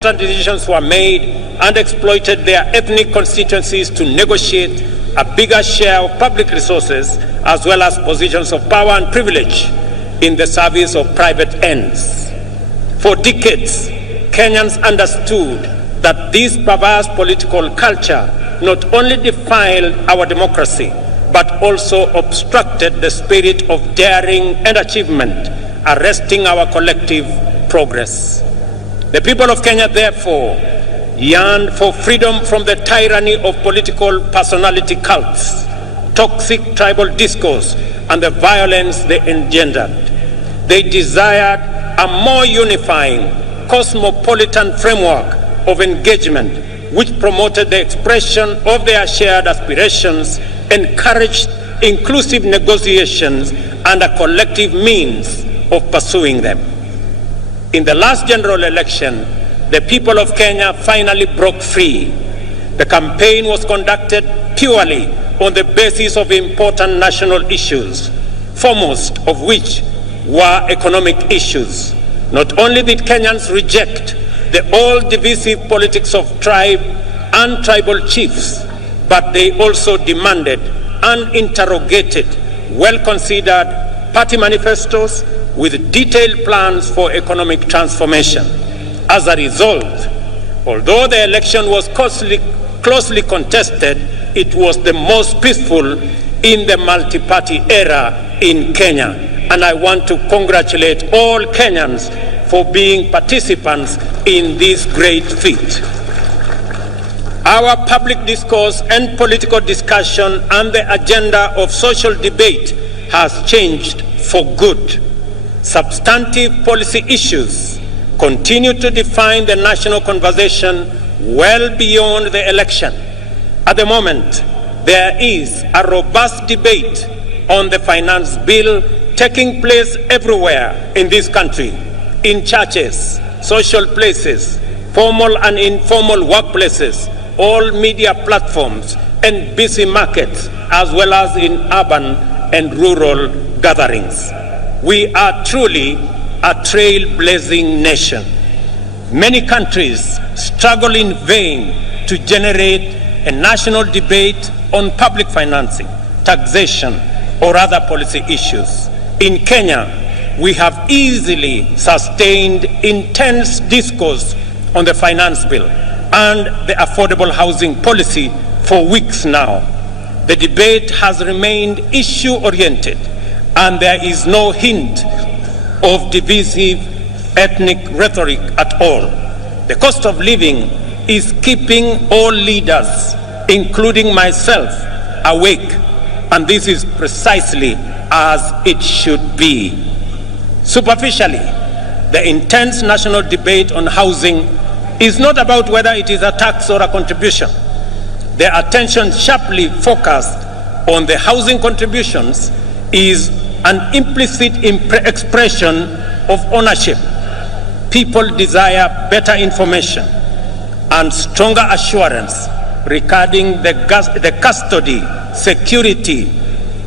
Decisions were made and exploited their ethnic constituencies to negotiate a bigger share of public resources as well as positions of power and privilege in the service of private ends. For decades, Kenyans understood that this perverse political culture not only defiled our democracy, but also obstructed the spirit of daring and achievement, arresting our collective progress. The people of Kenya, therefore, yearned for freedom from the tyranny of political personality cults, toxic tribal discourse, and the violence they engendered. They desired a more unifying, cosmopolitan framework of engagement which promoted the expression of their shared aspirations, encouraged inclusive negotiations, and a collective means of pursuing them. In the last general election, the people of Kenya finally broke free. The campaign was conducted purely on the basis of important national issues, foremost of which were economic issues. Not only did Kenyans reject the all-divisive politics of tribe and tribal chiefs, but they also demanded and interrogated well-considered party manifestos with detailed plans for economic transformation. As a result, although the election was closely contested, it was the most peaceful in the multi-party era in Kenya. And I want to congratulate all Kenyans for being participants in this great feat. Our public discourse and political discussion and the agenda of social debate has changed for good. Substantive policy issues continue to define the national conversation well beyond the election. At the moment, there is a robust debate on the finance bill taking place everywhere in this country, in churches, social places, formal and informal workplaces, all media platforms, and busy markets, as well as in urban and rural gatherings. We are truly a trailblazing nation. Many countries struggle in vain to generate a national debate on public financing, taxation, or other policy issues. In Kenya, we have easily sustained intense discourse on the finance bill and the affordable housing policy for weeks now. The debate has remained issue-oriented, and there is no hint of divisive ethnic rhetoric at all. The cost of living is keeping all leaders, including myself, awake, and this is precisely as it should be. Superficially, the intense national debate on housing is not about whether it is a tax or a contribution. The attention sharply focused on the housing contributions is an implicit expression of ownership. People desire better information and stronger assurance regarding the custody, security,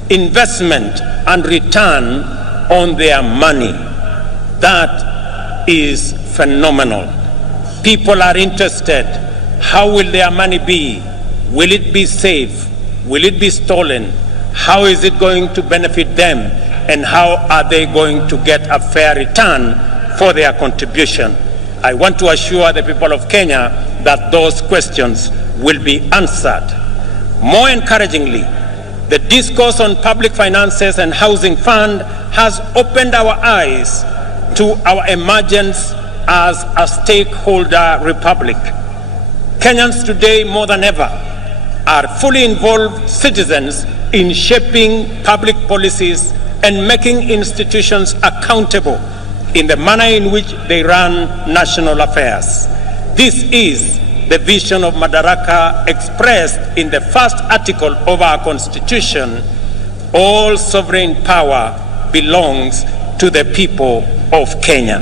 investment, and return on their money. That is phenomenal. People are interested. How will their money be? Will it be safe? Will it be stolen? How is it going to benefit them? And how are they going to get a fair return for their contribution? I want to assure the people of Kenya that those questions will be answered. More encouragingly, the discourse on public finances and housing fund has opened our eyes to our emergence as a stakeholder republic. Kenyans today, more than ever, are fully involved citizens in shaping public policies and making institutions accountable in the manner in which they run national affairs. This is the vision of Madaraka expressed in the first article of our Constitution. All sovereign power belongs to the people of Kenya.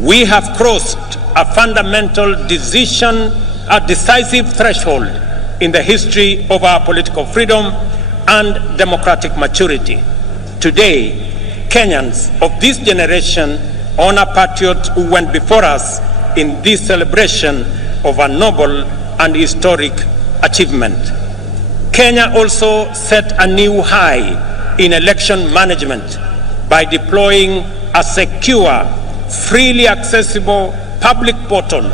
We have crossed a fundamental decision, a decisive threshold in the history of our political freedom and democratic maturity. Today, Kenyans of this generation honor patriots who went before us in this celebration of a noble and historic achievement. Kenya also set a new high in election management by deploying a secure, freely accessible public portal